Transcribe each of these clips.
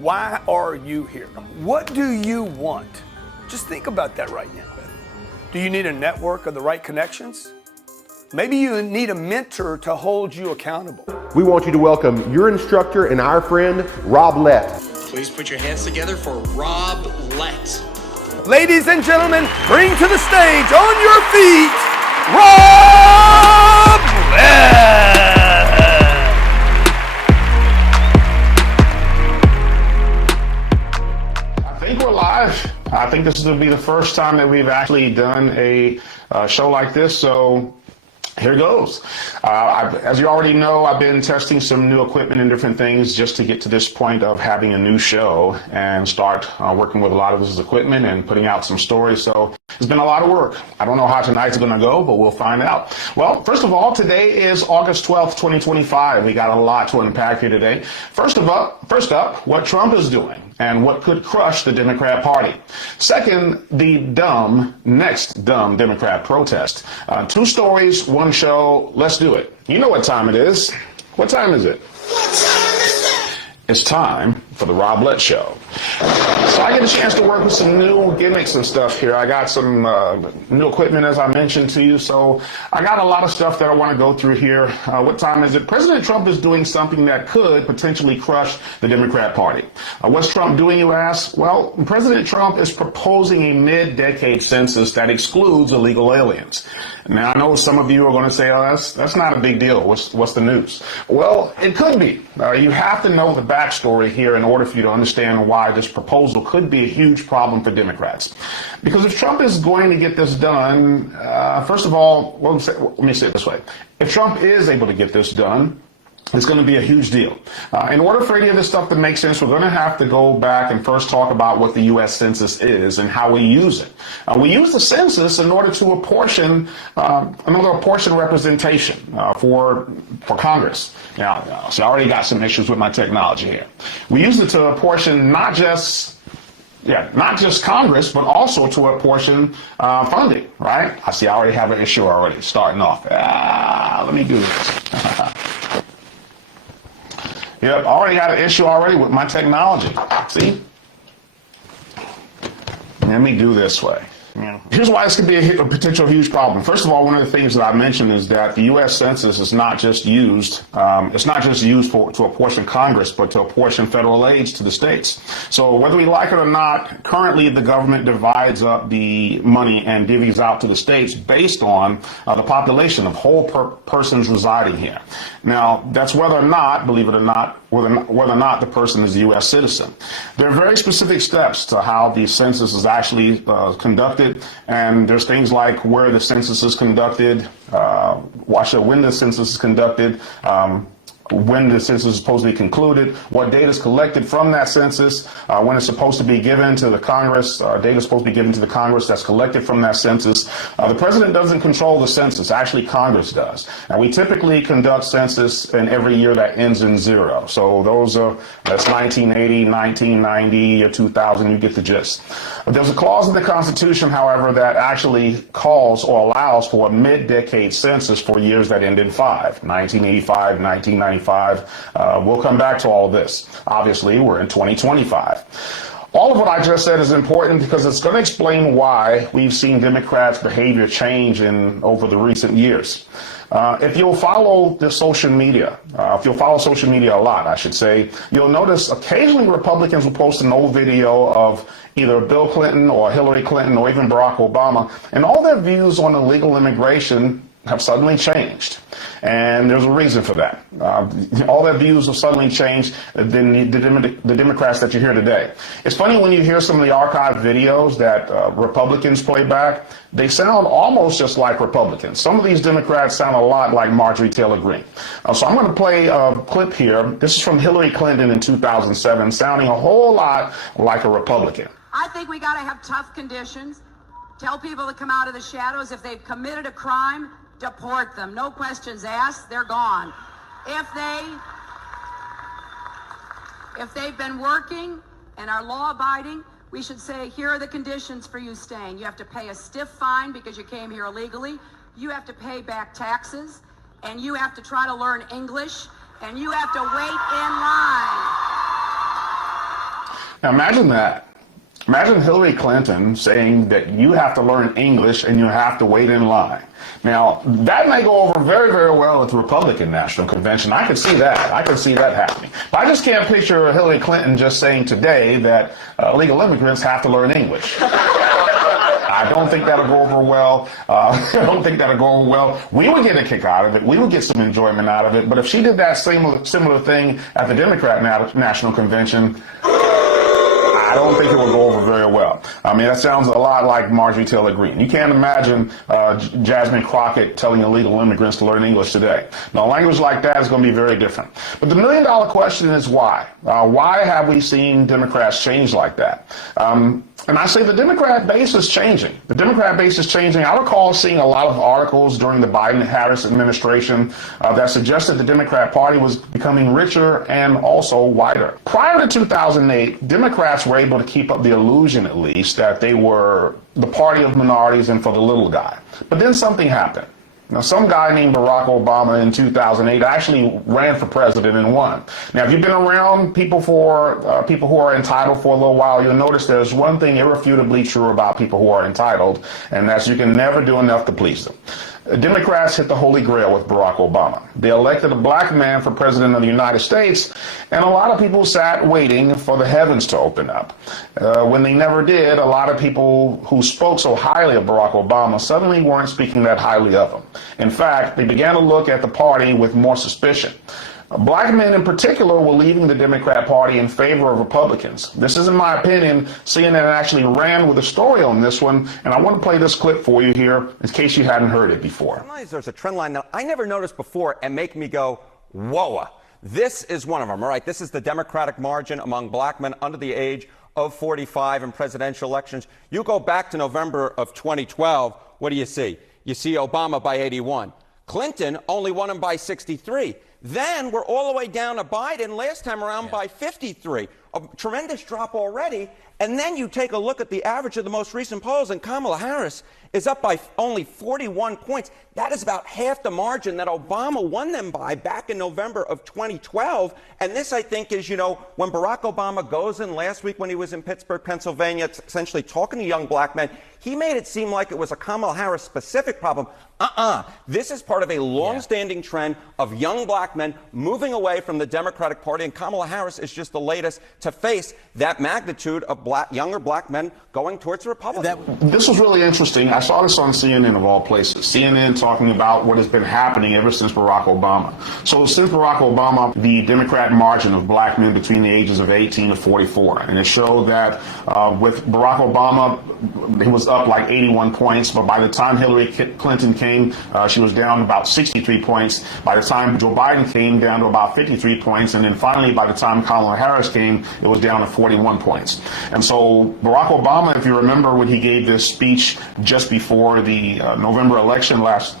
Why are you here? What do you want? Just think about that right now. Do you need a network of the right connections? Maybe you need a mentor to hold you accountable. We want you to welcome your instructor and our friend, Rob Lett. Please put your hands together for Rob Lett. Ladies and gentlemen, bring to the stage, on your feet, Rob Lett! I think we're live. I think this will be the first time that we've actually done a show like this, so here goes. As you already know, I've been testing some new equipment and different things just to get to this point of having a new show and start working with a lot of this equipment and putting out some stories. So it's been a lot of work. I don't know how tonight's going to go, but we'll find out. Well, first of all, today is August 12th, 2025. We got a lot to unpack here today. First up, what Trump is doing and what could crush the Democrat Party. Second, the next dumb Democrat protest. Two stories, one show. Let's do it. You know what time it is. What time is it? It's time for the Rob Lett Show. So I get a chance to work with some new gimmicks and stuff here. I got some new equipment, as I mentioned to you. So I got a lot of stuff that I want to go through here. What time is it? President Trump is doing something that could potentially crush the Democrat Party. What's Trump doing, you ask? Well, President Trump is proposing a mid-decade census that excludes illegal aliens. Now, I know some of you are going to say, oh, that's not a big deal. What's the news? Well, it could be. You have to know the backstory here in order for you to understand why this proposal could be a huge problem for Democrats. Because if Trump is going to get this done, first of all, let me say it this way. If Trump is able to get this done, it's going to be a huge deal. In order for any of this stuff to make sense, we're going to have to go back and first talk about what the U.S. Census is and how we use it. We use the census in order to apportion representation for Congress. Now, so I already got some issues with my technology here. We use it to apportion not just Congress, but also to apportion funding, right? I see I already have an issue already starting off. Let me do this. Yep, I already had an issue already with my technology. See? Let me do this way. Here's why this could be a potential huge problem. First of all, one of the things that I mentioned is that the U.S. Census is not just used, to apportion Congress, but to apportion federal aids to the states. So whether we like it or not, currently the government divides up the money and divvies out to the states based on the population of whole persons residing here. Now, that's whether or not, believe it or not, whether or not the person is a U.S. citizen. There are very specific steps to how the census is actually conducted. And there's things like where the census is conducted, when the census is conducted, when the census is supposed to be concluded, what data is collected from that census, when it's supposed to be given to the Congress, data is supposed to be given to the Congress that's collected from that census. The president doesn't control the census, actually Congress does. And we typically conduct census in every year that ends in 0. So that's 1980, 1990, or 2000, you get the gist. But there's a clause in the Constitution, however, that actually calls or allows for a mid-decade census for years that end in 5, 1985, 1995. We'll come back to all of this. Obviously, we're in 2025. All of what I just said is important because it's going to explain why we've seen Democrats' behavior change over the recent years. If you'll follow the social media, a lot, I should say, you'll notice occasionally Republicans will post an old video of either Bill Clinton or Hillary Clinton or even Barack Obama, and all their views on illegal immigration have suddenly changed. And there's a reason for that. All their views have suddenly changed than the Democrats that you hear today. It's funny when you hear some of the archived videos that Republicans play back, they sound almost just like Republicans. Some of these Democrats sound a lot like Marjorie Taylor Greene. So I'm going to play a clip here. This is from Hillary Clinton in 2007, sounding a whole lot like a Republican. I think we got to have tough conditions. Tell people to come out of the shadows. If they've committed a crime, deport them. No questions asked. They're gone. If they've been working and are law-abiding, we should say, here are the conditions for you staying. You have to pay a stiff fine because you came here illegally. You have to pay back taxes, and you have to try to learn English, and you have to wait in line. Now imagine that. Imagine Hillary Clinton saying that you have to learn English and you have to wait in line. Now, that may go over very, very well at the Republican National Convention. I could see that. I could see that happening. But I just can't picture Hillary Clinton just saying today that illegal immigrants have to learn English. I don't think that'll go over well. I don't think that'll go over well. We would get a kick out of it. We would get some enjoyment out of it. But if she did that similar thing at the Democrat National Convention, I don't think it will go over very well. I mean, that sounds a lot like Marjorie Taylor Greene. You can't imagine Jasmine Crockett telling illegal immigrants to learn English today. Now, language like that is going to be very different. But the million-dollar question is why? Why have we seen Democrats change like that? And I say the Democrat base is changing. The Democrat base is changing. I recall seeing a lot of articles during the Biden-Harris administration that suggested the Democrat Party was becoming richer and also whiter. Prior to 2008, Democrats were able to keep up the illusion, at least, that they were the party of minorities and for the little guy. But then something happened. Now, some guy named Barack Obama in 2008 actually ran for president and won. Now, if you've been around people who are entitled for a little while, you'll notice there's one thing irrefutably true about people who are entitled, and that's you can never do enough to please them. Democrats hit the holy grail with Barack Obama. They elected a black man for president of the United States, and a lot of people sat waiting for the heavens to open up. When they never did, a lot of people who spoke so highly of Barack Obama suddenly weren't speaking that highly of him. In fact, they began to look at the party with more suspicion. Black men in particular were leaving the Democrat Party in favor of Republicans. This is, in my opinion, CNN actually ran with a story on this one, and I want to play this clip for you here in case you hadn't heard it before. Sometimes there's a trend line that I never noticed before and make me go, whoa. This is one of them, all right? This is the Democratic margin among black men under the age of 45 in presidential elections. You go back to November of 2012, what do you see? You see Obama by 81. Clinton only won him by 63. Then we're all the way down to Biden last time around by 53. A tremendous drop already. And then you take a look at the average of the most recent polls, and Kamala Harris is up by only 41 points. That is about half the margin that Obama won them by back in November of 2012. And this, I think, is, you know, when Barack Obama goes in last week when he was in Pittsburgh, Pennsylvania, essentially talking to young black men, he made it seem like it was a Kamala Harris specific problem. This is part of a long-standing trend of young black men moving away from the Democratic Party, and Kamala Harris is just the latest to face that magnitude of younger black men going towards the Republican. This was really interesting. I saw this on CNN of all places. CNN talking about what has been happening ever since Barack Obama. So since Barack Obama, the Democrat margin of black men between the ages of 18 to 44, and it showed that with Barack Obama, he was up like 81 points, but by the time Hillary Clinton came, she was down about 63 points. By the time Joe Biden came, down to about 53 points, and then finally by the time Kamala Harris came, it was down to 41 points. And so Barack Obama, if you remember when he gave this speech just before the November election last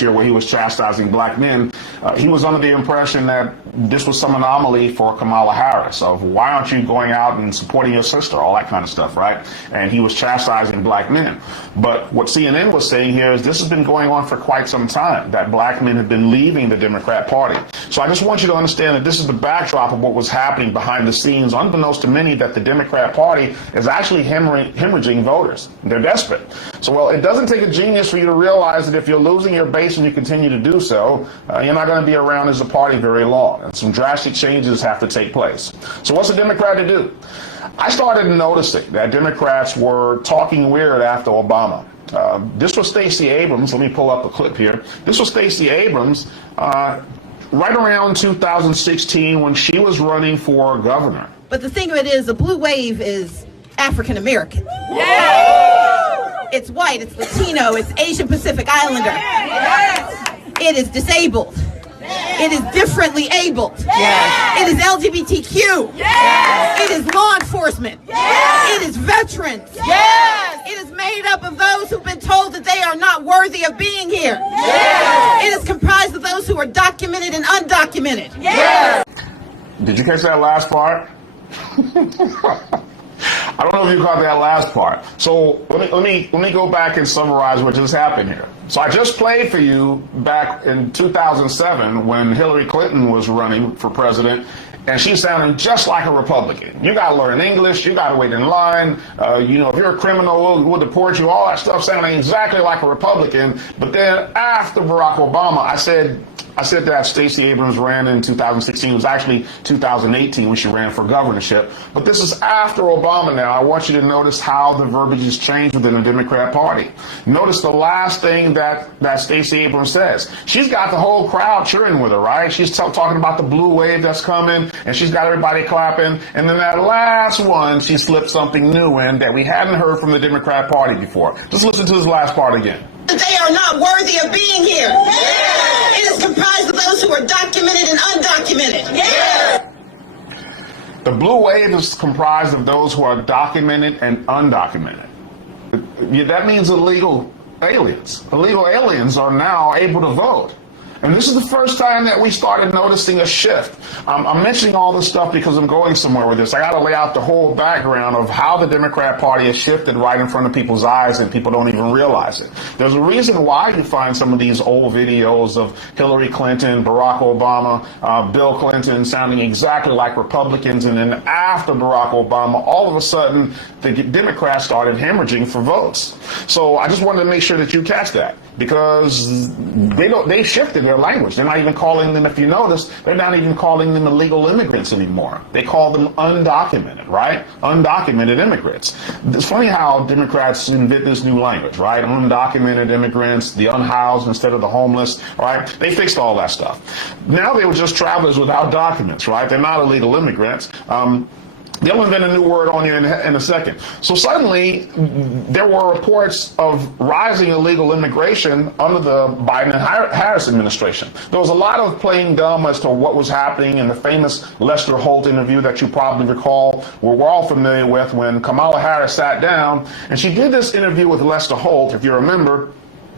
year where he was chastising black men, he was under the impression that this was some anomaly for Kamala Harris of why aren't you going out and supporting your sister, all that kind of stuff, right? And he was chastising black men. But what CNN was saying here is this has been going on for quite some time, that black men have been leaving the Democrat Party. So I just want you to understand that this is the backdrop of what was happening behind the scenes, unbeknownst to many, that the Democrat Party is actually hemorrhaging voters. They're desperate. So, well, it doesn't take a genius for you to realize that if you're losing your base and you continue to do so, you're not going to be around as a party very long. And some drastic changes have to take place. So what's a Democrat to do? I started noticing that Democrats were talking weird after Obama. This was Stacey Abrams. Let me pull up a clip here. This was Stacey Abrams right around 2016 when she was running for governor. But the thing of it is, the blue wave is African American. Yeah! It's white, it's Latino, it's Asian Pacific Islander. Yes! It is disabled. It is differently abled. Yes. It is LGBTQ. Yes. It is law enforcement. Yes. It is veterans. Yes. It is made up of those who've been told that they are not worthy of being here. Yes. It is comprised of those who are documented and undocumented. Yes. Did you catch that last part? I don't know if you caught that last part. So let me go back and summarize what just happened here. So I just played for you back in 2007 when Hillary Clinton was running for president, And she's sounding just like a Republican. You got to learn English. You got to wait in line. If you're a criminal, we'll deport you. All that stuff sounding exactly like a Republican. But then after Barack Obama, I said that Stacey Abrams ran in 2016. It was actually 2018 when she ran for governorship. But this is after Obama now. I want you to notice how the verbiage has changed within the Democrat Party. Notice the last thing that Stacey Abrams says. She's got the whole crowd cheering with her, right? She's talking about the blue wave that's coming, and she's got everybody clapping. And then that last one, she slipped something new in that we hadn't heard from the Democrat Party before. Just listen to this last part again. They are not worthy of being here. Yeah. It is comprised of those who are documented and undocumented. Yeah. The blue wave is comprised of those who are documented and undocumented. That means illegal aliens. Illegal aliens are now able to vote. And this is the first time that we started noticing a shift. I'm mentioning all this stuff because I'm going somewhere with this. I got to lay out the whole background of how the Democrat Party has shifted right in front of people's eyes, and people don't even realize it. There's a reason why you find some of these old videos of Hillary Clinton, Barack Obama, Bill Clinton sounding exactly like Republicans, and then after Barack Obama, all of a sudden, the Democrats started hemorrhaging for votes. So I just wanted to make sure that you catch that, because they shifted their language. They're not even calling them, if you notice, they're not even calling them illegal immigrants anymore. They call them undocumented, right? Undocumented immigrants. It's funny how Democrats invent this new language, right? Undocumented immigrants, the unhoused instead of the homeless, right? They fixed all that stuff. Now they were just travelers without documents, right? They're not illegal immigrants. They'll invent a new word on you in a second. So suddenly, there were reports of rising illegal immigration under the Biden and Harris administration. There was a lot of playing dumb as to what was happening in the famous Lester Holt interview that you probably recall, where we're all familiar with, when Kamala Harris sat down, and she did this interview with Lester Holt, if you remember.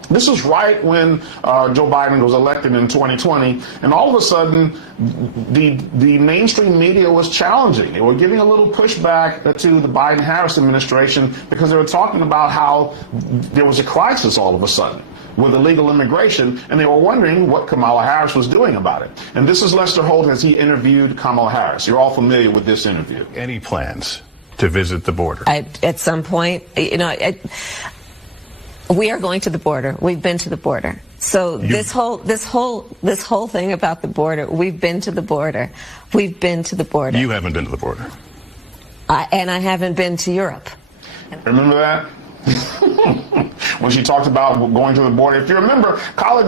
This was right when Joe Biden was elected in 2020, and all of a sudden, the mainstream media was challenging. They were giving a little pushback to the Biden-Harris administration because they were talking about how there was a crisis all of a sudden with illegal immigration, and they were wondering what Kamala Harris was doing about it. And this is Lester Holt as he interviewed Kamala Harris. You're all familiar with this interview. Any plans to visit the border? At some point, we are going to the border. We've been to the border. So this whole thing about the border, we've been to the border. We've been to the border. You haven't been to the border. And I haven't been to Europe. Remember that? When she talked about going to the border. If you remember, Kamala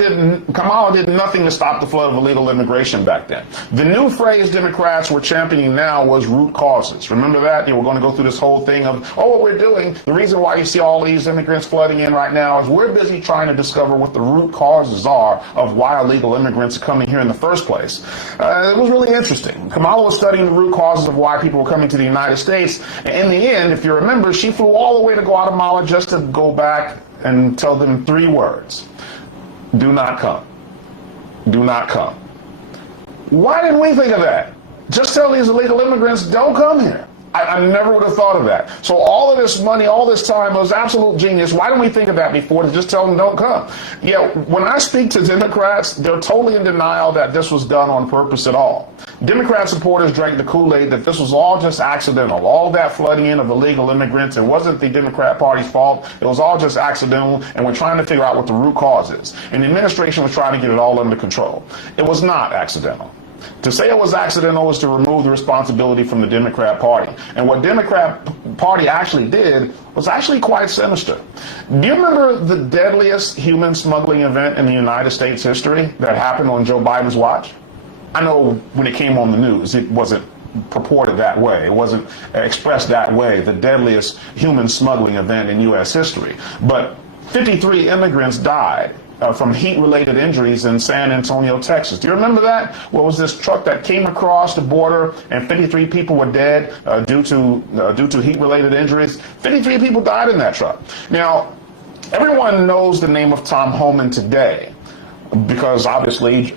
did nothing to stop the flood of illegal immigration back then. The new phrase Democrats were championing now was root causes. Remember that? We're going to go through this whole thing of, what we're doing, the reason why you see all these immigrants flooding in right now is we're busy trying to discover what the root causes are of why illegal immigrants are coming here in the first place. It was really interesting. Kamala was studying the root causes of why people were coming to the United States. And in the end, if you remember, she flew all the way to Guatemala just to go back and tell them 3 words. Do not come. Do not come. Why didn't we think of that? Just tell these illegal immigrants, don't come here. I never would have thought of that. So all of this money, all this time, was absolute genius. Why didn't we think of that before, to just tell them don't come? Yeah, when I speak to Democrats, they're totally in denial that this was done on purpose at all. Democrat supporters drank the Kool-Aid that this was all just accidental. All that flooding in of illegal immigrants, it wasn't the Democrat Party's fault. It was all just accidental, and we're trying to figure out what the root cause is. And the administration was trying to get it all under control. It was not accidental. To say it was accidental was to remove the responsibility from the Democrat Party. And what Democrat Party actually did was actually quite sinister. Do you remember the deadliest human smuggling event in the United States history that happened on Joe Biden's watch? I know when it came on the news, it wasn't purported that way. It wasn't expressed that way, the deadliest human smuggling event in U.S. history. But 53 immigrants died from heat-related injuries in San Antonio, Texas. Do you remember that? What was this truck that came across the border and 53 people were dead due to heat-related injuries? 53 people died in that truck. Now, everyone knows the name of Tom Homan today, because obviously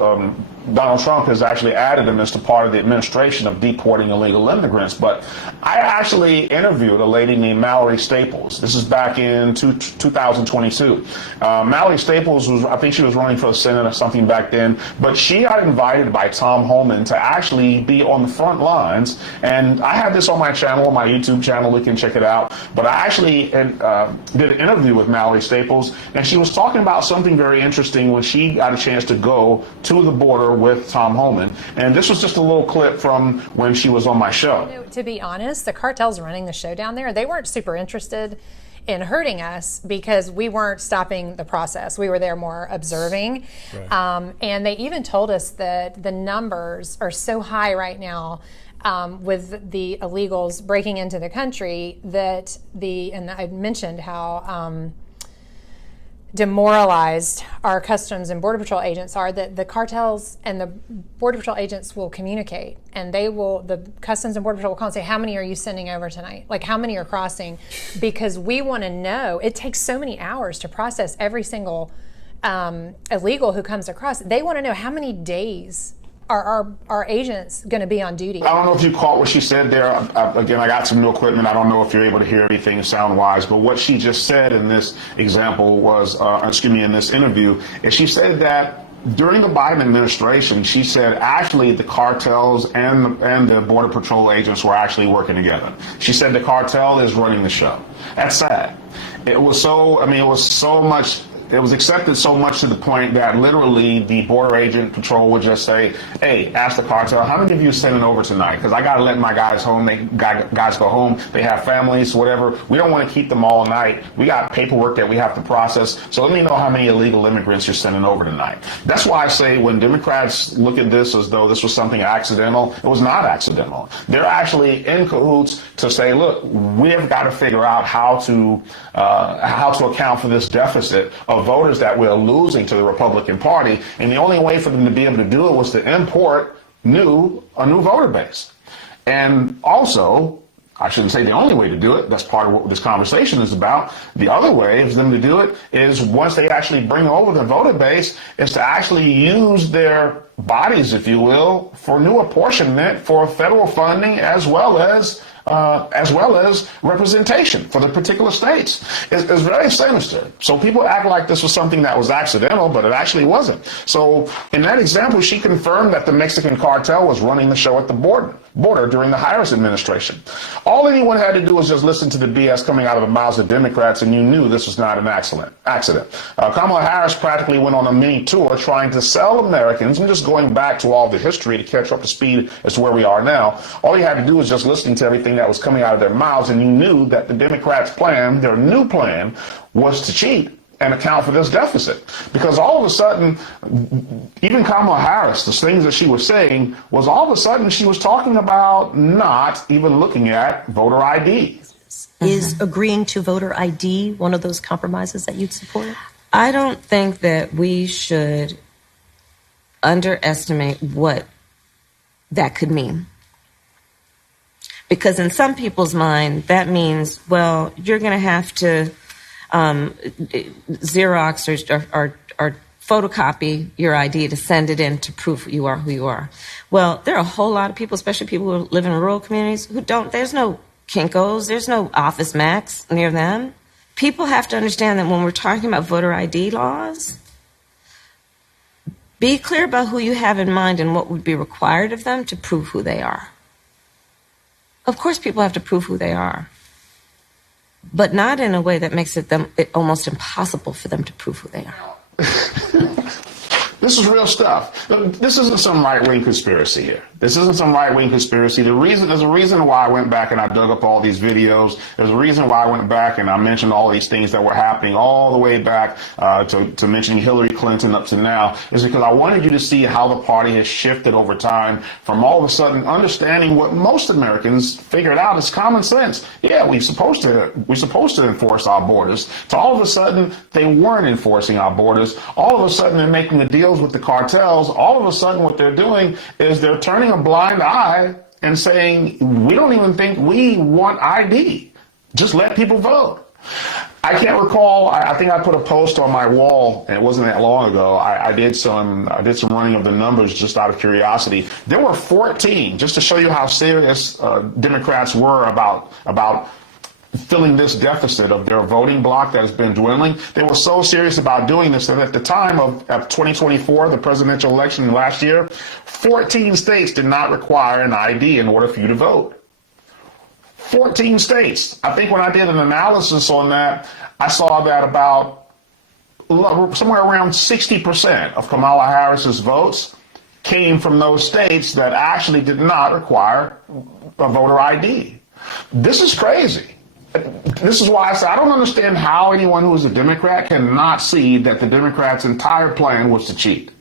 Donald Trump has actually added them as to part of the administration of deporting illegal immigrants. But I actually interviewed a lady named Mallory Staples. This is back in 2022. Mallory Staples I think she was running for the Senate or something back then, but she got invited by Tom Homan to actually be on the front lines. And I have this on my channel, my YouTube channel, we can check it out. But I actually did an interview with Mallory Staples, and she was talking about something very interesting when she got a chance to go to the border with Tom Homan. And this was just a little clip from when she was on my show. To be honest, the cartels running the show down there, they weren't super interested in hurting us because we weren't stopping the process. We were there more observing. Right. And they even told us that the numbers are so high right now with the illegals breaking into the country that and I mentioned how demoralized our Customs and Border Patrol agents are, that the cartels and the Border Patrol agents will communicate, and the Customs and Border Patrol will call and say, how many are you sending over tonight? Like, how many are crossing? Because we want to know. It takes so many hours to process every single illegal who comes across. They want to know how many days are our agents going to be on duty. I don't know if you caught what she said there. Again, I got some new equipment. I don't know if you're able to hear everything sound-wise, but what she just said in this example was, in this interview, is she said that during the Biden administration, she said actually the cartels and the Border Patrol agents were actually working together. She said the cartel is running the show. That's sad. It was it was accepted so much to the point that literally the border agent patrol would just say, hey, ask the cartel, how many of you are sending over tonight? Because I got to let my guys home. Guys go home. They have families, whatever. We don't want to keep them all night. We got paperwork that we have to process. So let me know how many illegal immigrants you're sending over tonight. That's why I say when Democrats look at this as though this was something accidental, it was not accidental. They're actually in cahoots to say, look, we've got to figure out how to account for this deficit of voters that we're losing to the Republican Party, and the only way for them to be able to do it was to import a new voter base. And also, I shouldn't say the only way to do it, that's part of what this conversation is about. The other way for them to do it is once they actually bring over the voter base, is to actually use their bodies, if you will, for new apportionment for federal funding as well as representation for the particular states. It's very sinister. So people act like this was something that was accidental, but it actually wasn't. So in that example, she confirmed that the Mexican cartel was running the show at the border during the Harris administration. All anyone had to do was just listen to the BS coming out of the mouths of Democrats, and you knew this was not an accident. Kamala Harris practically went on a mini tour trying to sell Americans. I'm just going back to all the history to catch up to speed as to where we are now. All you had to do was just listening to everything that was coming out of their mouths, and you knew that the Democrats' plan, their new plan, was to cheat and account for this deficit. Because all of a sudden, even Kamala Harris, the things that she was saying, was all of a sudden she was talking about not even looking at voter ID. Is agreeing to voter ID one of those compromises that you'd support? I don't think that we should underestimate what that could mean. Because in some people's mind, that means, well, you're going to have to Xerox or photocopy your ID to send it in to prove you are who you are. Well, there are a whole lot of people, especially people who live in rural communities, who don't. There's no Kinko's, there's no Office Max near them. People have to understand that when we're talking about voter ID laws, be clear about who you have in mind and what would be required of them to prove who they are. Of course, people have to prove who they are, but not in a way that makes it almost impossible for them to prove who they are. This is real stuff. This isn't some right-wing conspiracy here. This isn't some right-wing conspiracy. There's a reason why I went back and I dug up all these videos. There's a reason why I went back and I mentioned all these things that were happening all the way back to mentioning Hillary Clinton up to now, is because I wanted you to see how the party has shifted over time from all of a sudden understanding what most Americans figured out is common sense. Yeah, we're supposed to enforce our borders, to all of a sudden they weren't enforcing our borders. All of a sudden they're making the deals with the cartels. All of a sudden what they're doing is they're turning a blind eye and saying, we don't even think we want ID. Just let people vote. I can't recall. I think I put a post on my wall, and it wasn't that long ago. I did some running of the numbers just out of curiosity. There were 14, just to show you how serious Democrats were about filling this deficit of their voting bloc that has been dwindling. They were so serious about doing this that at the time of 2024, the presidential election last year, 14 states did not require an ID in order for you to vote. 14 states. I think when I did an analysis on that, I saw that about somewhere around 60% of Kamala Harris's votes came from those states that actually did not require a voter ID. This is crazy. This is why I say I don't understand how anyone who is a Democrat cannot see that the Democrats' entire plan was to cheat.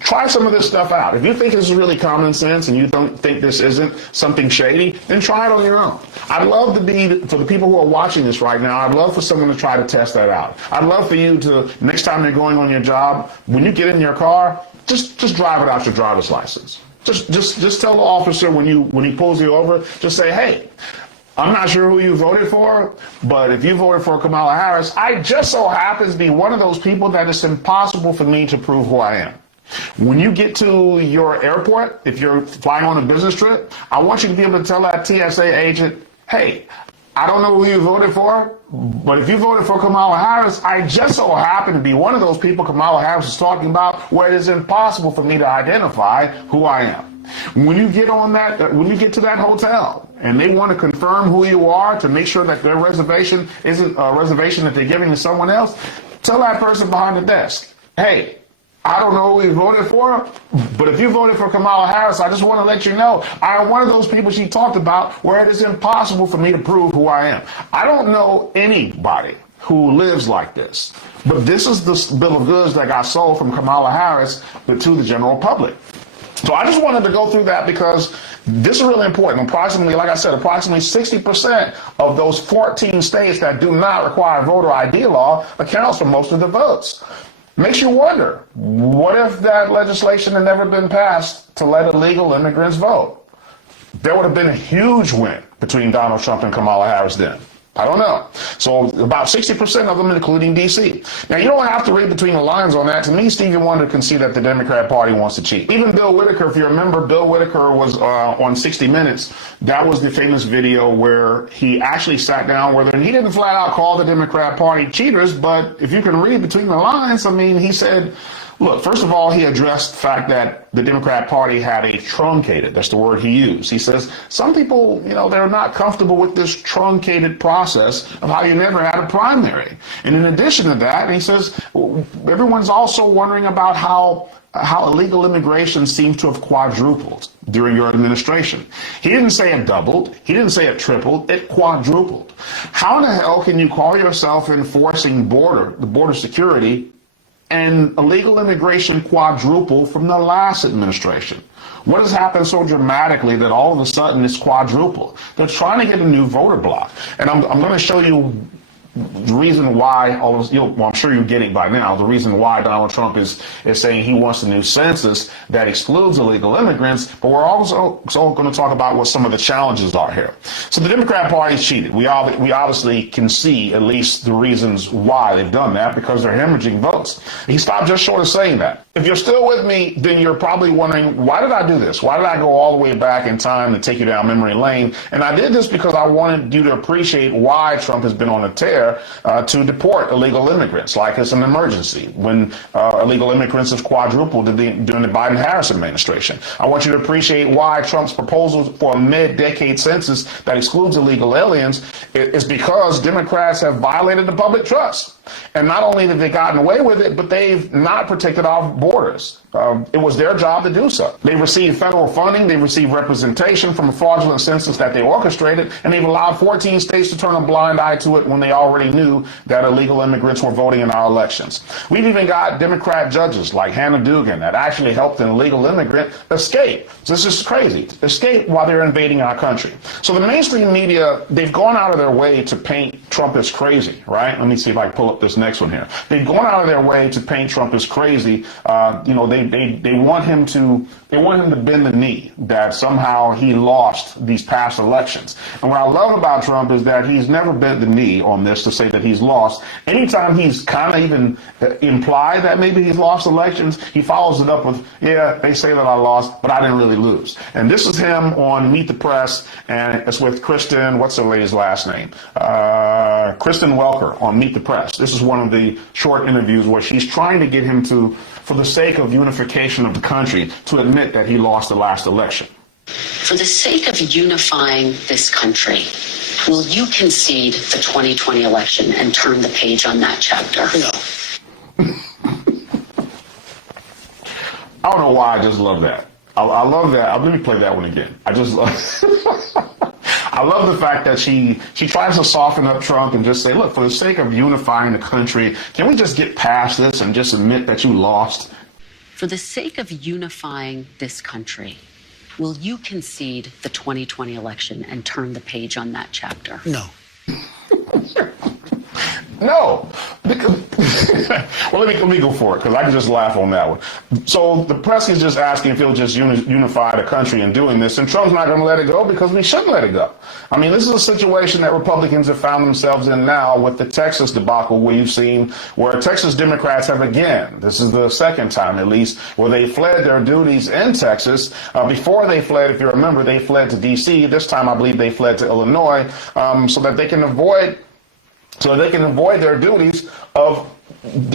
Try some of this stuff out. If you think this is really common sense and you don't think this isn't something shady, then try it on your own. I'd love to be, for the people who are watching this right now, I'd love for someone to try to test that out. I'd love for you to, next time you're going on your job, when you get in your car, just drive it out your driver's license. Just tell the officer when he pulls you over, just say, hey, I'm not sure who you voted for, but if you voted for Kamala Harris, I just so happens to be one of those people that it's impossible for me to prove who I am. When you get to your airport, if you're flying on a business trip, I want you to be able to tell that TSA agent, hey, I don't know who you voted for, but if you voted for Kamala Harris, I just so happen to be one of those people Kamala Harris is talking about where it is impossible for me to identify who I am. When you get to that hotel and they want to confirm who you are to make sure that their reservation isn't a reservation that they're giving to someone else, tell that person behind the desk, hey, I don't know who you voted for, but if you voted for Kamala Harris, I just want to let you know I am one of those people she talked about where it is impossible for me to prove who I am. I don't know anybody who lives like this, but this is the bill of goods that got sold from Kamala Harris to the general public. So I just wanted to go through that because this is really important. Approximately, like I said, approximately 60% of those 14 states that do not require voter ID law accounts for most of the votes. Makes you wonder, what if that legislation had never been passed to let illegal immigrants vote? There would have been a huge win between Donald Trump and Kamala Harris then. I don't know. So about 60% of them, including D.C. Now, you don't have to read between the lines on that. To me, Stevie Wonder can see that the Democrat Party wants to cheat. Even Bill Whitaker, if you remember, Bill Whitaker was on 60 Minutes. That was the famous video where he actually sat down with her, and he didn't flat out call the Democrat Party cheaters, but if you can read between the lines, I mean, he said, look, first of all, he addressed the fact that the Democrat Party had a truncated, that's the word he used. He says, some people, they're not comfortable with this truncated process of how you never had a primary. And in addition to that, he says, everyone's also wondering about how illegal immigration seems to have quadrupled during your administration. He didn't say it doubled. He didn't say it tripled. It quadrupled. How in the hell can you call yourself enforcing the border security and illegal immigration quadruple from the last administration? What has happened so dramatically that all of a sudden it's quadrupled? They're trying to get a new voter bloc. And I'm going to show you the reason why, I'm sure you're getting by now, the reason why Donald Trump is saying he wants a new census that excludes illegal immigrants, but we're also going to talk about what some of the challenges are here. So the Democrat Party's cheated. We obviously can see at least the reasons why they've done that, because they're hemorrhaging votes. He stopped just short of saying that. If you're still with me, then you're probably wondering, why did I do this? Why did I go all the way back in time and take you down memory lane? And I did this because I wanted you to appreciate why Trump has been on a tear to deport illegal immigrants, like it's an emergency, when illegal immigrants have quadrupled during the Biden-Harris administration. I want you to appreciate why Trump's proposal for a mid-decade census that excludes illegal aliens is because Democrats have violated the public trust. And not only have they gotten away with it, but they've not protected our borders. It was their job to do so. They received federal funding, they received representation from a fraudulent census that they orchestrated, and they've allowed 14 states to turn a blind eye to it when they already knew that illegal immigrants were voting in our elections. We've even got Democrat judges like Hannah Dugan that actually helped an illegal immigrant escape. This is crazy. Escape while they're invading our country. So the mainstream media, they've gone out of their way to paint Trump as crazy, right? Let me see if I can pull up up this next one here. They've gone out of their way to paint Trump as crazy. They want him to bend the knee, that somehow he lost these past elections. And what I love about Trump is that he's never bent the knee on this to say that he's lost. Anytime he's kind of even implied that maybe he's lost elections, he follows it up with, yeah, they say that I lost, but I didn't really lose. And this is him on Meet the Press, and it's with Kristen, what's the lady's last name? Kristen Welker on Meet the Press. This is one of the short interviews where she's trying to get him to, for the sake of unification of the country, to admit that he lost the last election. For the sake of unifying this country, will you concede the 2020 election and turn the page on that chapter? No. I don't know why I just love that. I love that. Let me play that one again. I just love I love the fact that she tries to soften up Trump and just say, look, for the sake of unifying the country, can we just get past this and just admit that you lost? For the sake of unifying this country, will you concede the 2020 election and turn the page on that chapter? No. No. Well, let me go for it, because I can just laugh on that one. So the press is just asking if he'll just unify the country in doing this, and Trump's not going to let it go because we shouldn't let it go. I mean, this is a situation that Republicans have found themselves in now with the Texas debacle we've seen, where Texas Democrats have again, this is the second time at least, where they fled their duties in Texas. Before they fled, if you remember, they fled to D.C. This time, I believe they fled to Illinois, so that they can avoid their duties of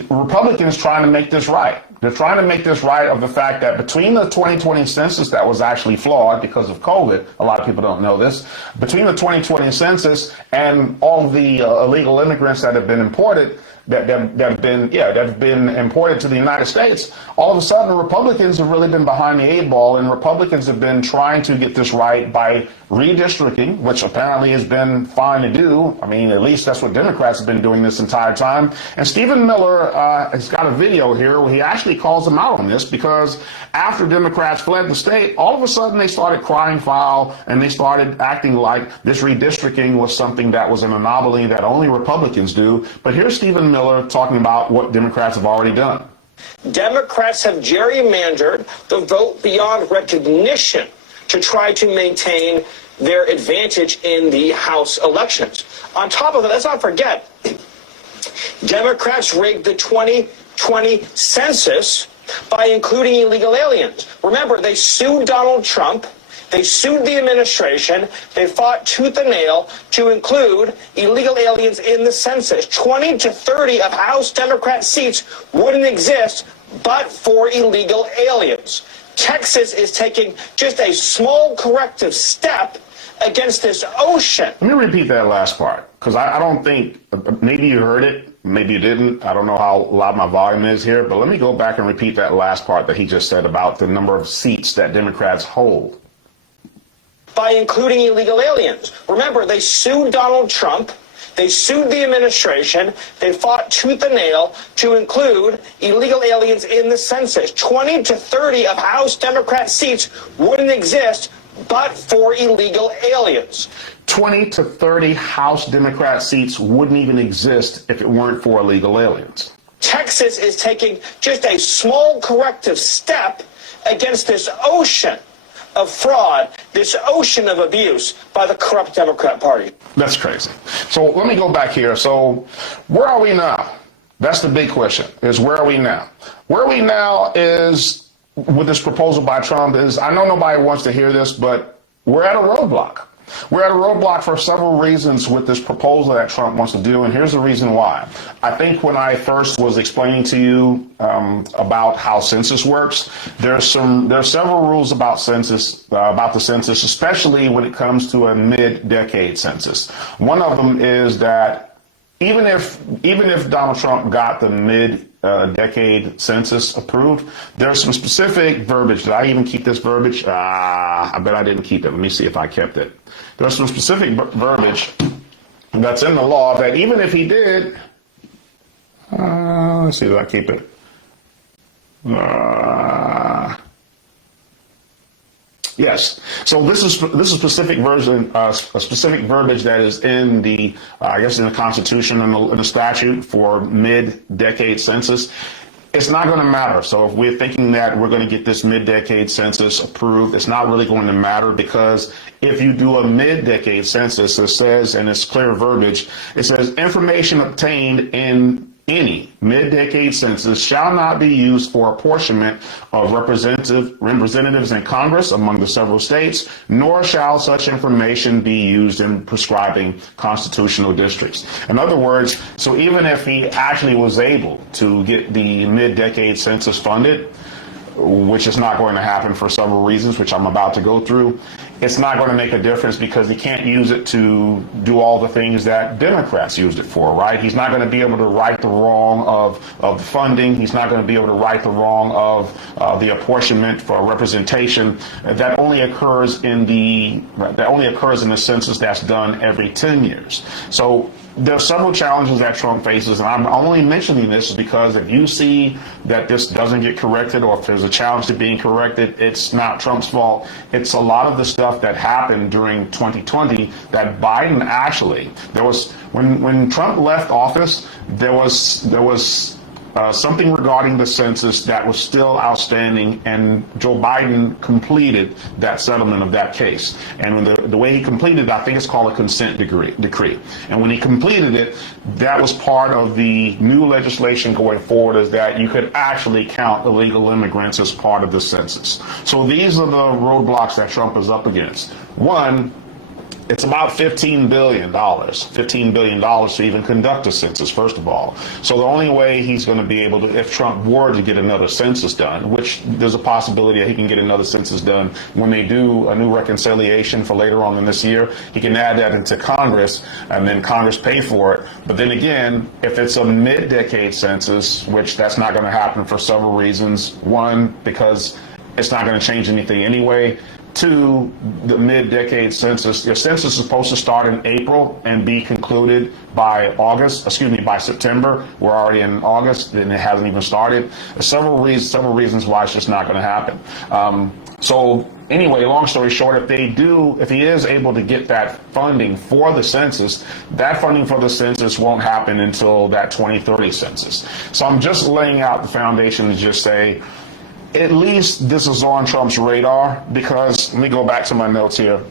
Republicans trying to make this right. They're trying to make this right of the fact that between the 2020 census that was actually flawed because of COVID, a lot of people don't know this, between the 2020 census and all the illegal immigrants that have been imported, that have been imported to the United States, all of a sudden Republicans have really been behind the 8 ball, and Republicans have been trying to get this right by redistricting, which apparently has been fine to do. I mean, at least that's what Democrats have been doing this entire time. And Stephen Miller has got a video here where he actually calls them out on this, because after Democrats fled the state, all of a sudden they started crying foul and they started acting like this redistricting was something that was an anomaly that only Republicans do. But here's Stephen Miller talking about what Democrats have already done. Democrats have gerrymandered the vote beyond recognition to try to maintain their advantage in the House elections. On top of that, let's not forget, Democrats rigged the 2020 census by including illegal aliens. Remember, they sued Donald Trump. They sued the administration. They fought tooth and nail to include illegal aliens in the census. 20 to 30 of House Democrat seats wouldn't exist but for illegal aliens. Texas is taking just a small corrective step against this ocean. Let me repeat that last part, because I don't think, maybe you heard it, maybe you didn't. I don't know how loud my volume is here, but let me go back and repeat that last part that he just said about the number of seats that Democrats hold. By including illegal aliens. Remember, they sued Donald Trump. They sued the administration. They fought tooth and nail to include illegal aliens in the census. 20 to 30 of House Democrat seats wouldn't exist but for illegal aliens. 20 to 30 House Democrat seats wouldn't even exist if it weren't for illegal aliens. Texas is taking just a small corrective step against this ocean of fraud, this ocean of abuse by the corrupt Democrat Party. That's crazy. So let me go back here. So where are we now? That's the big question, is where are we now? Where are we now is, with this proposal by Trump, is, I know nobody wants to hear this, but we're at a roadblock. We're at a roadblock for several reasons with this proposal that Trump wants to do, and here's the reason why. I think when I first was explaining to you about how census works, there are several rules about the census, especially when it comes to a mid-decade census. One of them is that even if Donald Trump got the mid-decade census approved, there's some specific verbiage. Did I even keep this verbiage? I bet I didn't keep it. Let me see if I kept it. There's some specific verbiage that's in the law that even if he did, let's see if I keep it. Yes. So this is specific version, a specific verbiage that is in the, I guess, in the Constitution and in the statute for mid-decade census. It's not going to matter. So if we're thinking that we're going to get this mid-decade census approved, it's not really going to matter, because if you do a mid-decade census, it says, and it's clear verbiage, it says information obtained in any mid-decade census shall not be used for apportionment of representatives in Congress among the several states, nor shall such information be used in prescribing constitutional districts. In other words, so even if he actually was able to get the mid-decade census funded, which is not going to happen for several reasons, which I'm about to go through, it's not going to make a difference, because he can't use it to do all the things that Democrats used it for, right? He's not going to be able to right the wrong of the funding. He's not going to be able to right the wrong of the apportionment for representation. That only occurs in the census that's done every 10 years. So there are several challenges that Trump faces, and I'm only mentioning this because if you see that this doesn't get corrected, or if there's a challenge to being corrected, it's not Trump's fault. It's a lot of the stuff that happened during 2020 that Biden actually, there was, when Trump left office, there was something regarding the census that was still outstanding, and Joe Biden completed that settlement of that case. And the way he completed it, I think it's called a consent decree. And when he completed it, that was part of the new legislation going forward, is that you could actually count illegal immigrants as part of the census. So these are the roadblocks that Trump is up against. One, it's about $15 billion to even conduct a census, first of all. So the only way he's going to be able to, if Trump were to get another census done, which there's a possibility that he can get another census done when they do a new reconciliation for later on in this year, he can add that into Congress, and then Congress pay for it. But then again, if it's a mid-decade census, which that's not going to happen for several reasons. One, because it's not going to change anything anyway. Two, the mid-decade census. Your census is supposed to start in April and be concluded by September. We're already in August, and it hasn't even started. There's several reasons why it's just not going to happen. So anyway, long story short, if he is able to get that funding for the census, that funding for the census won't happen until that 2030 census. So I'm just laying out the foundation to just say, at least this is on Trump's radar, because, let me go back to my notes here.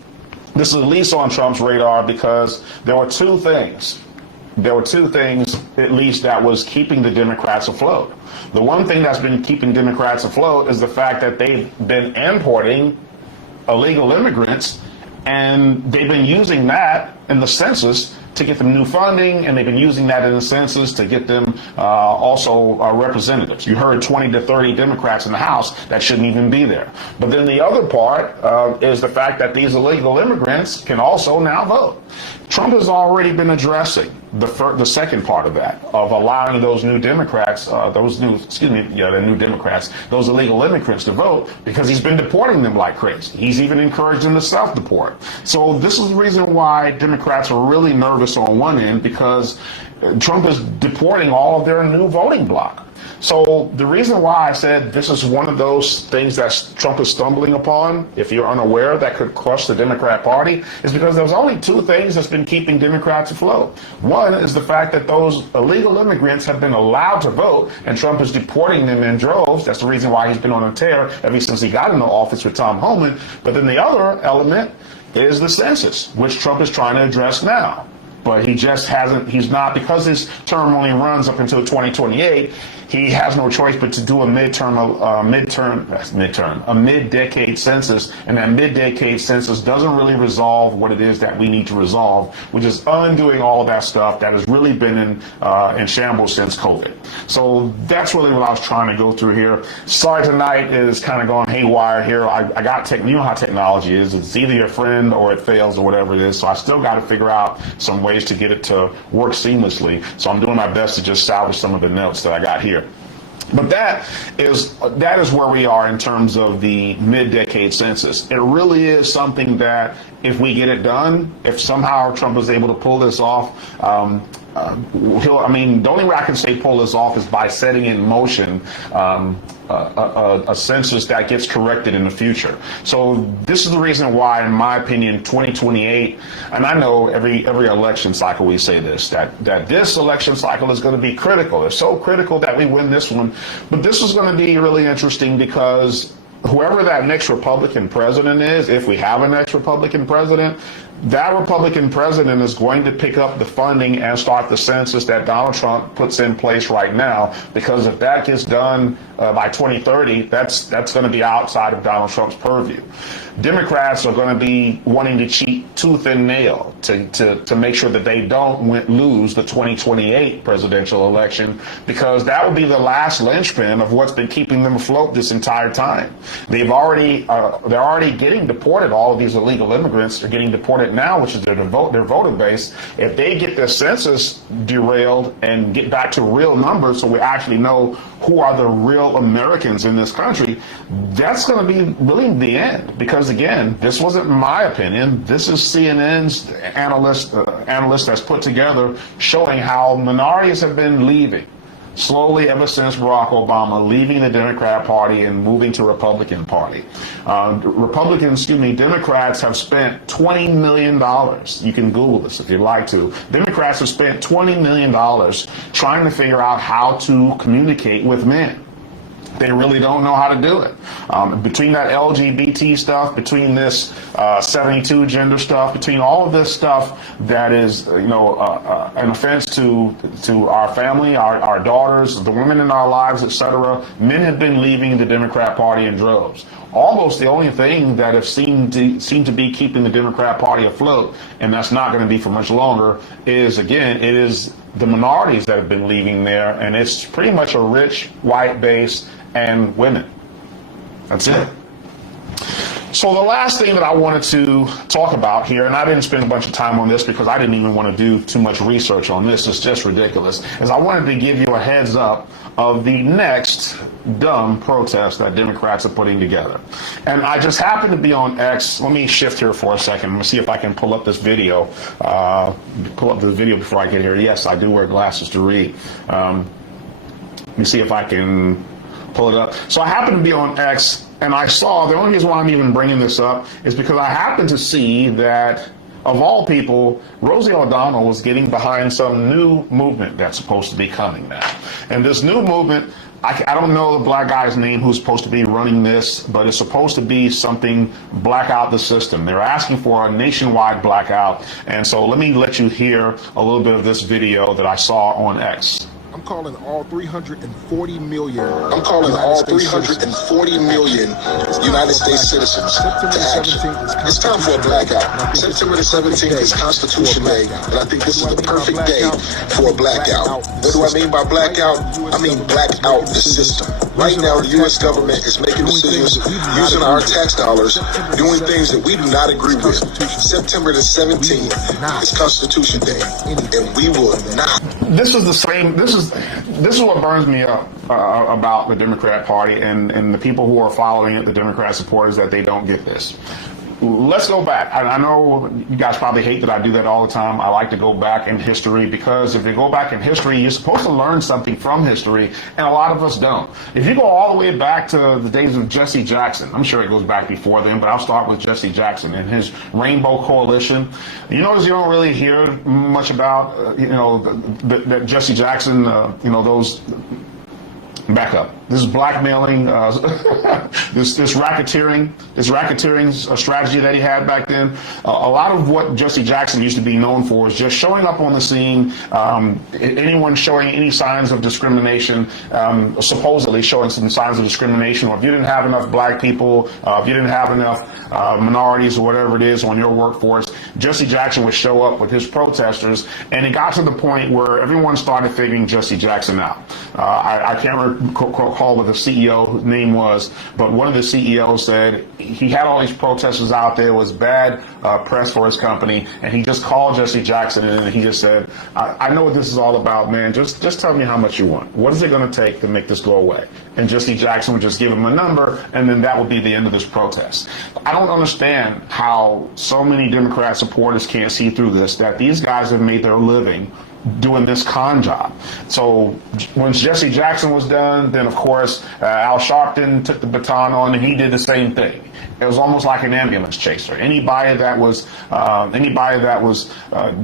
This is at least on Trump's radar because there were two things, at least, that was keeping the Democrats afloat. The one thing that's been keeping Democrats afloat is the fact that they've been importing illegal immigrants, and they've been using that in the census to get them new funding, and they've been using that in the census to get them also representatives. You heard 20 to 30 Democrats in the House that shouldn't even be there. But then the other part is the fact that these illegal immigrants can also now vote. Trump has already been addressing the second part of that, of allowing those new Democrats, those illegal immigrants to vote, because he's been deporting them like crazy. He's even encouraged them to self-deport. So this is the reason why Democrats are really nervous on one end, because Trump is deporting all of their new voting bloc. So the reason why I said this is one of those things that Trump is stumbling upon, if you're unaware, that could crush the Democrat Party, is because there's only two things that's been keeping Democrats afloat. One is the fact that those illegal immigrants have been allowed to vote, and Trump is deporting them in droves. That's the reason why he's been on a tear ever since he got into office with Tom Homan. But then the other element is the census, which Trump is trying to address now. But he just hasn't, because his term only runs up until 2028, he has no choice but to do a mid-decade census, and that mid-decade census doesn't really resolve what it is that we need to resolve, which is undoing all of that stuff that has really been in shambles since COVID. So that's really what I was trying to go through here. Sorry, tonight is kind of going haywire here. I got you know how technology is. It's either your friend or it fails or whatever it is. So I still got to figure out some ways to get it to work seamlessly. So I'm doing my best to just salvage some of the notes that I got here. But that is where we are in terms of the mid-decade census. It really is something that, if we get it done, if somehow Trump is able to pull this off, the only way I can say pull this off is by setting in motion a census that gets corrected in the future. So this is the reason why, in my opinion, 2028, and I know every election cycle we say this, that this election cycle is going to be critical. It's so critical that we win this one. But this is going to be really interesting because whoever that next Republican president is, if we have a next Republican president, that Republican president is going to pick up the funding and start the census that Donald Trump puts in place right now. Because if that gets done by 2030, that's going to be outside of Donald Trump's purview. Democrats are going to be wanting to cheat tooth and nail to make sure that they don't lose the 2028 presidential election, because that will be the last linchpin of what's been keeping them afloat this entire time. They're already getting deported. All of these illegal immigrants are getting deported now, which is their voter base. If they get their census derailed and get back to real numbers, so we actually know who are the real Americans in this country, that's going to be really the end. Because again, this wasn't my opinion. This is CNN's analyst that's put together, showing how minorities have been leaving slowly ever since Barack Obama, leaving the Democrat Party and moving to Republican Party. Democrats have spent $20 million. You can Google this if you'd like to. Democrats have spent $20 million trying to figure out how to communicate with men. They really don't know how to do it. Between that LGBT stuff, between this 72 gender stuff, between all of this stuff that is, an offense to our family, our daughters, the women in our lives, etc., men have been leaving the Democrat Party in droves. Almost the only thing that have seemed to be keeping the Democrat Party afloat, and that's not going to be for much longer, is, again, it is the minorities that have been leaving there, and it's pretty much a rich white base and women. That's it. So the last thing that I wanted to talk about here, and I didn't spend a bunch of time on this because I didn't even want to do too much research on this, it's just ridiculous, is I wanted to give you a heads up of the next dumb protest that Democrats are putting together. And I just happened to be on X. Let me shift here for a second. Let me see if I can pull up this video. Pull up the video before I get here. Yes, I do wear glasses to read. Let me see if I can pull it up. So I happened to be on X, and I saw, the only reason why I'm even bringing this up is because I happened to see that, of all people, Rosie O'Donnell was getting behind some new movement that's supposed to be coming now. And this new movement, I don't know the black guy's name who's supposed to be running this, but it's supposed to be something blackout the system. They're asking for a nationwide blackout. And so let me let you hear a little bit of this video that I saw on X. I'm calling all 340 million. I'm calling all 340 million United States citizens to action. It's time for a blackout. September the 17th is Constitution Day, and I think this is the perfect day for a blackout. What do I mean by blackout? I mean black out the system. Right now, the U.S. government is making decisions using our tax dollars, doing things that we do not agree with. September the 17th is Constitution Day, and we will not. This is what burns me up about the Democrat Party and the people who are following it, the Democrat supporters, that they don't get this. Let's go back. I know you guys probably hate that I do that all the time. I like to go back in history, because if you go back in history, you're supposed to learn something from history, and a lot of us don't. If you go all the way back to the days of Jesse Jackson, I'm sure it goes back before then, but I'll start with Jesse Jackson and his Rainbow Coalition. You notice you don't really hear much about, that Jesse Jackson, those... Back up. This is blackmailing, this racketeering strategy that he had back then. A lot of what Jesse Jackson used to be known for is just showing up on the scene. Anyone showing any signs of discrimination, supposedly showing some signs of discrimination, or if you didn't have enough black people, if you didn't have enough minorities or whatever it is on your workforce, Jesse Jackson would show up with his protesters, and it got to the point where everyone started figuring Jesse Jackson out. I can't recall what the CEO's name was, but one of the CEOs said he had all these protesters out there. It was bad press for his company, and he just called Jesse Jackson and he just said, I know what this is all about, man. Just tell me how much you want. What is it going to take to make this go away? And Jesse Jackson would just give him a number, and then that would be the end of this protest. I don't understand how so many Democrat supporters can't see through this, that these guys have made their living doing this con job. So when Jesse Jackson was done, then of course Al Sharpton took the baton on and he did the same thing. It was almost like an ambulance chaser. Anybody that was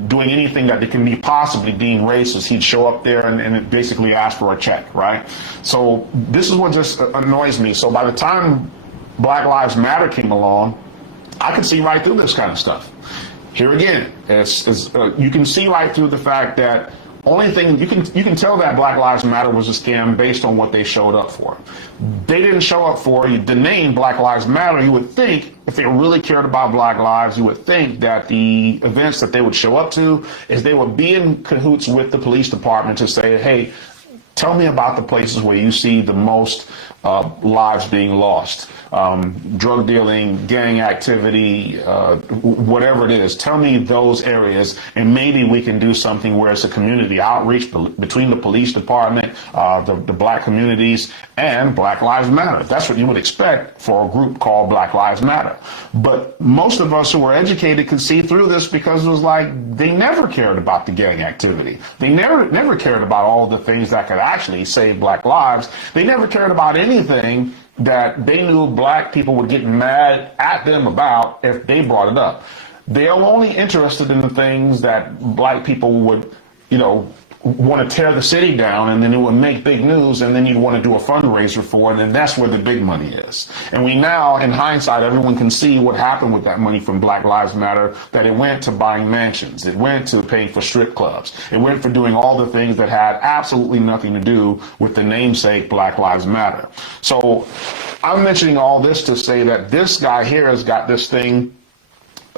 doing anything that can be possibly being racist, he'd show up there and basically ask for a check, right? So this is what just annoys me. So by the time Black Lives Matter came along, I could see right through this kind of stuff. Here again, you can see right through the fact that only thing you can tell that Black Lives Matter was a scam based on what they showed up for. They didn't show up for the name Black Lives Matter. You would think if they really cared about Black lives, you would think that the events that they would show up to is they would be in cahoots with the police department to say, hey, tell me about the places where you see the most lives being lost. Drug dealing, gang activity, whatever it is. Tell me those areas, and maybe we can do something where it's a community outreach between the police department, the black communities, and Black Lives Matter. That's what you would expect for a group called Black Lives Matter. But most of us who were educated could see through this because it was like they never cared about the gang activity. They never cared about all the things that could actually save black lives. They never cared about anything that they knew black people would get mad at them about if they brought it up. They're only interested in the things that black people would, want to tear the city down, and then it would make big news, and then you want to do a fundraiser for it, and that's where the big money is. And we now, in hindsight, everyone can see what happened with that money from Black Lives Matter, that it went to buying mansions, it went to paying for strip clubs, it went for doing all the things that had absolutely nothing to do with the namesake Black Lives Matter. So I'm mentioning all this to say that this guy here has got this thing,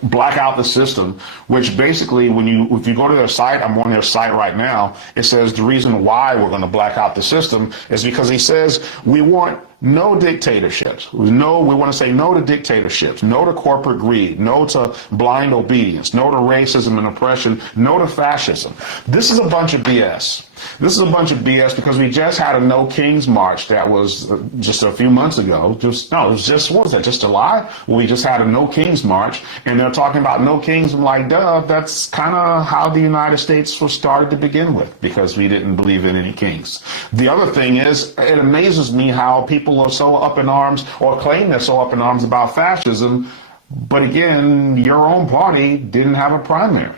Black Out the System, which basically if you go to their site, I'm on their site right now, it says the reason why we're going to black out the system is because he says we want no dictatorships. We want to say no to dictatorships, no to corporate greed, no to blind obedience, no to racism and oppression, no to fascism. This is a bunch of BS. This is a bunch of BS because we just had a No Kings March that was just a few months ago. What was that, just July? We just had a No Kings March, and they're talking about no kings. I'm like, duh, that's kind of how the United States was started to begin with, because we didn't believe in any kings. The other thing is, it amazes me how people are so up in arms, or claim they're so up in arms about fascism, but again, your own party didn't have a primary.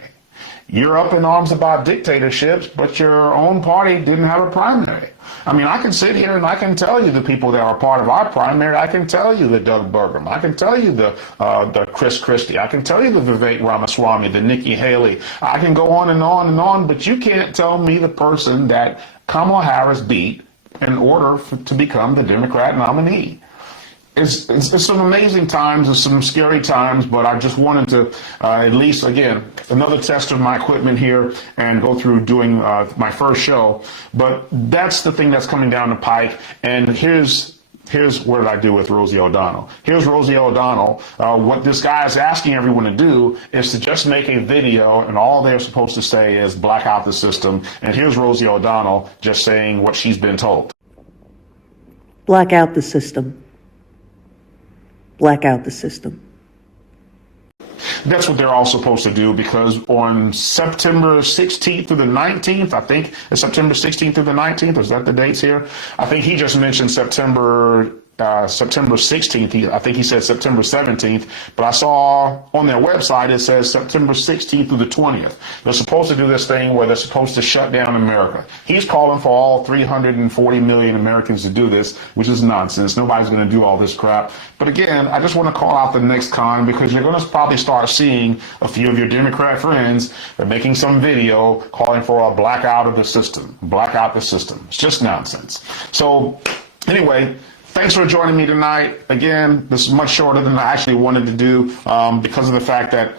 You're up in arms about dictatorships, but your own party didn't have a primary. I mean, I can sit here and I can tell you the people that are part of our primary. I can tell you the Doug Burgum. I can tell you the Chris Christie. I can tell you the Vivek Ramaswamy, the Nikki Haley. I can go on and on and on, but you can't tell me the person that Kamala Harris beat in order to become the Democrat nominee. It's some amazing times and some scary times, but I just wanted to at least, again, another test of my equipment here and go through doing my first show. But that's the thing that's coming down the pike. And here's what did I do with Rosie O'Donnell. Here's Rosie O'Donnell. What this guy is asking everyone to do is to just make a video, and all they're supposed to say is black out the system. And here's Rosie O'Donnell just saying what she's been told. Black out the system. Black out the system. That's what they're all supposed to do, because on September 16th through the 19th, I think it's September 16th through the 19th, is that the dates here? I think he just mentioned September 16th. I think he said September 17th, but I saw on their website it says September 16th through the 20th. They're supposed to do this thing where they're supposed to shut down America. He's calling for all 340 million Americans to do this, which is nonsense. Nobody's going to do all this crap. But again, I just want to call out the next con, because you're going to probably start seeing a few of your Democrat friends are making some video calling for a blackout of the system. Black out the system. It's just nonsense. So anyway, thanks for joining me tonight. Again, this is much shorter than I actually wanted to do because of the fact that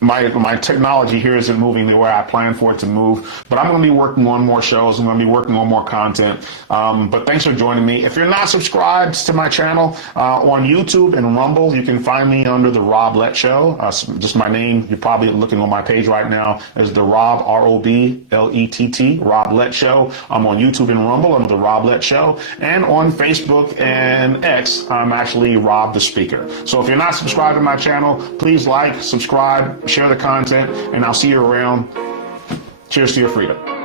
my technology here isn't moving the way I planned for it to move, but I'm going to be working on more shows. I'm going to be working on more content. But thanks for joining me. If you're not subscribed to my channel on YouTube and Rumble, you can find me under The Rob Lett Show. Just my name. You're probably looking on my page right now as The Rob, R-O-B-L-E-T-T, Rob Lett Show. I'm on YouTube and Rumble under The Rob Lett Show. And on Facebook and X, I'm actually Rob the Speaker. So if you're not subscribed to my channel, please like, subscribe, share the content, and I'll see you around. Cheers to your freedom.